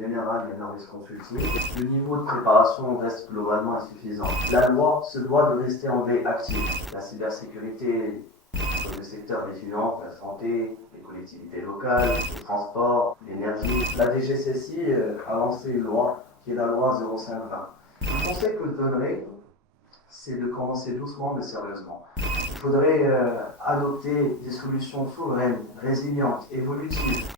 général et Norris Consulting, le niveau de préparation reste globalement insuffisant. La loi se doit de rester en veille active. La cybersécurité sur le secteur des finances, la santé, les collectivités locales, les transports, l'énergie. La DGCCI a lancé une loi qui est la loi 0520. Le conseil que je donnerais, c'est de commencer doucement mais sérieusement. Il faudrait adopter des solutions souveraines, résilientes, évolutives.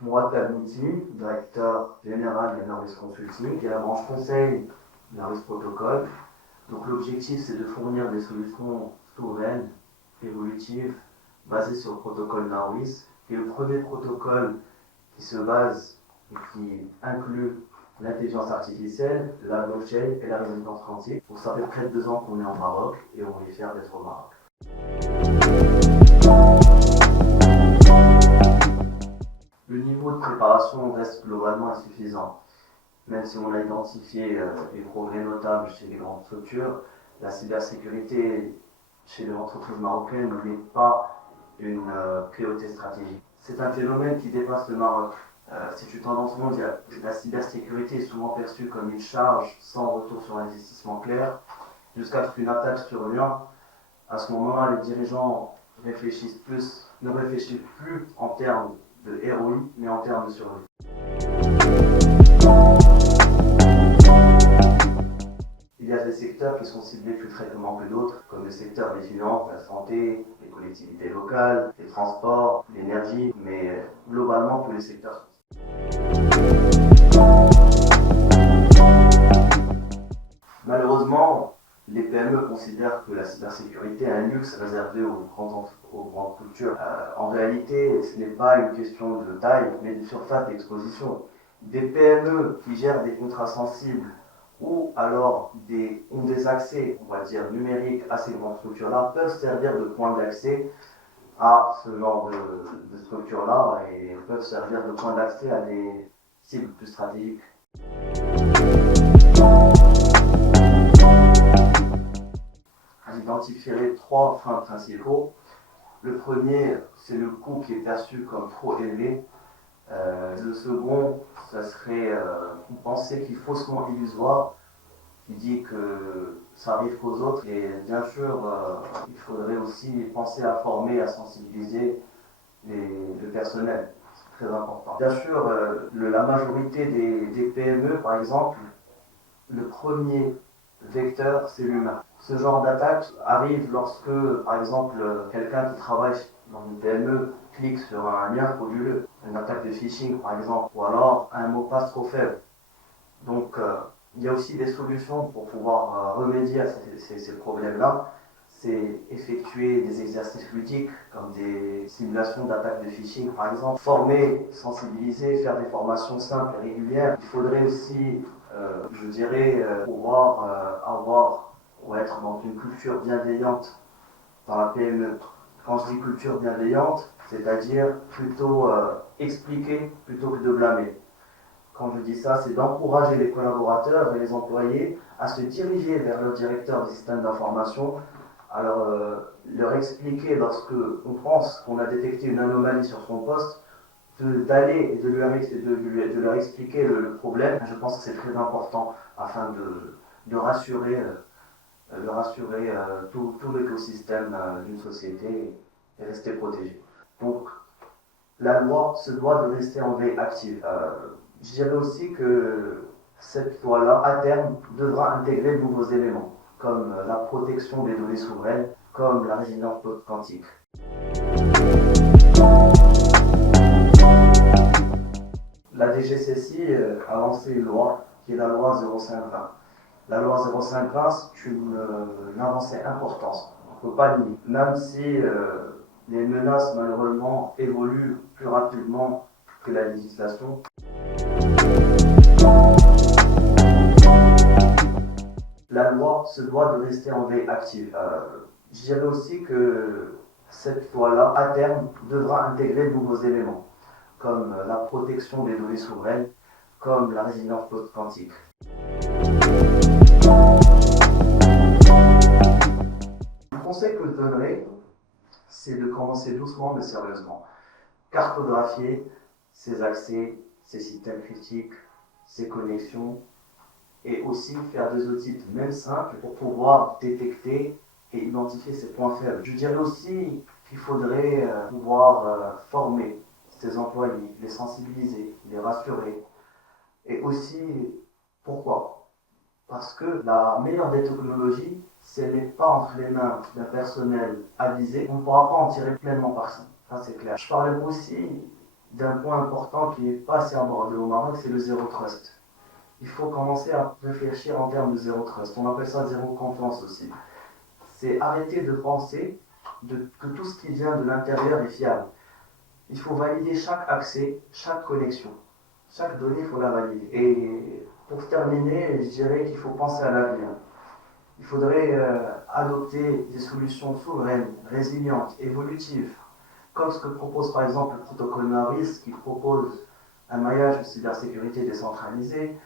Mourad Abniti, directeur général de Norris Consulting, qui est la branche conseil de Norris Protocol. Donc l'objectif, c'est de fournir des solutions souveraines, évolutives, basées sur le protocole Norris, qui est le premier protocole qui se base et qui inclut l'intelligence artificielle, la blockchain et la résilience quantique. Donc ça fait près de 2 ans qu'on est en Maroc et on est fiers d'être au Maroc. Le niveau de préparation reste globalement insuffisant. Même si on a identifié des progrès notables chez les grandes structures, la cybersécurité chez les entreprises marocaines n'est pas une priorité stratégique. C'est un phénomène qui dépasse le Maroc. C'est une tendance mondiale. La cybersécurité est souvent perçue comme une charge sans retour sur investissement clair, jusqu'à ce qu'une attaque survienne. À ce moment-là, les dirigeants ne réfléchissent plus en termes de ROI, mais en termes de survie. Il y a des secteurs qui sont ciblés plus fréquemment que d'autres, comme le secteur des finances, la santé, les collectivités locales, les transports, l'énergie, mais globalement tous les secteurs sont Malheureusement, les PME considèrent que la cybersécurité est un luxe réservé aux grandes structures. En réalité, ce n'est pas une question de taille, mais de surface d'exposition. Des PME qui gèrent des contrats sensibles ou alors ont des accès, on va dire, numériques à ces grandes structures-là, peuvent servir de point d'accès à ce genre de structures-là et peuvent servir de point d'accès à des cibles plus stratégiques. J'identifierai 3 freins principaux. Le premier, c'est le coût qui est perçu comme trop élevé. Le second, ça serait une pensée qui est faussement illusoire, qui dit que ça arrive qu'aux autres. Et bien sûr, il faudrait aussi penser à former, à sensibiliser le personnel. C'est très important. Bien sûr, la majorité des PME, par exemple, le premier vecteur, c'est l'humain. Ce genre d'attaque arrive lorsque, par exemple, quelqu'un qui travaille dans une PME clique sur un lien frauduleux, une attaque de phishing par exemple, ou alors un mot passe trop faible. Donc, il y a aussi des solutions pour pouvoir remédier à ces problèmes-là. C'est effectuer des exercices ludiques, comme des simulations d'attaques de phishing par exemple. Former, sensibiliser, faire des formations simples et régulières. Il faudrait aussi, je dirais, pouvoir avoir ou être dans une culture bienveillante dans la PME. Quand je dis culture bienveillante, c'est-à-dire plutôt expliquer plutôt que de blâmer. Quand je dis ça, c'est d'encourager les collaborateurs et les employés à se diriger vers le directeur du système d'information, alors leur expliquer lorsque on pense qu'on a détecté une anomalie sur son poste, d'aller et de leur expliquer le problème. Je pense que c'est très important afin de rassurer tout l'écosystème d'une société et rester protégé. Donc, la loi se doit de rester en veille active. Je dirais aussi que cette loi-là, à terme, devra intégrer de nouveaux éléments, comme la protection des données souveraines, comme la résilience quantique. La DGCCI a lancé une loi qui est la loi 0520. La loi 0520, c'est une avancée importante. On ne peut pas le nier. Même si les menaces, malheureusement, évoluent plus rapidement que la législation. La loi se doit de rester en veille active. Je dirais aussi que cette loi-là, à terme, devra intégrer de nouveaux éléments, comme la protection des données souveraines, comme la résilience quantique. Le conseil que je donnerais, c'est de commencer doucement mais sérieusement. cartographier ses accès, ses systèmes critiques, ses connexions, et aussi faire des audits, même simples, pour pouvoir détecter et identifier ses points faibles. Je dirais aussi qu'il faudrait pouvoir former ses employés, les sensibiliser, les rassurer. Et aussi, pourquoi? Parce que la meilleure des technologies, si elle n'est pas entre les mains d'un personnel avisé, on ne pourra pas en tirer pleinement parti. Ça, c'est clair. Je parlais aussi d'un point important qui n'est pas assez abordé au Maroc, c'est le zéro trust. Il faut commencer à réfléchir en termes de zéro trust. On appelle ça zéro confiance aussi. C'est arrêter de penser que tout ce qui vient de l'intérieur est fiable. Il faut valider chaque accès, chaque connexion. Chaque donnée, il faut la valider. Et pour terminer, je dirais qu'il faut penser à l'avenir. Il faudrait adopter des solutions souveraines, résilientes, évolutives, comme ce que propose par exemple le protocole Maurice, qui propose un maillage de cybersécurité décentralisé,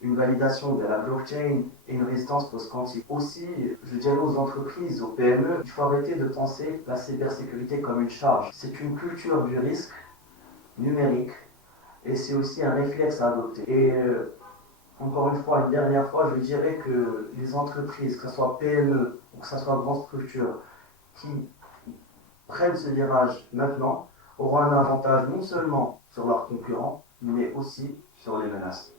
une validation de la blockchain et une résistance post-quantique. Aussi, je dirais aux entreprises, aux PME, il faut arrêter de penser la cybersécurité comme une charge. C'est une culture du risque numérique et c'est aussi un réflexe à adopter. Et encore une fois, une dernière fois, je dirais que les entreprises, que ce soit PME ou que ce soit grande structure, qui prennent ce virage maintenant, auront un avantage non seulement sur leurs concurrents, mais aussi sur les menaces.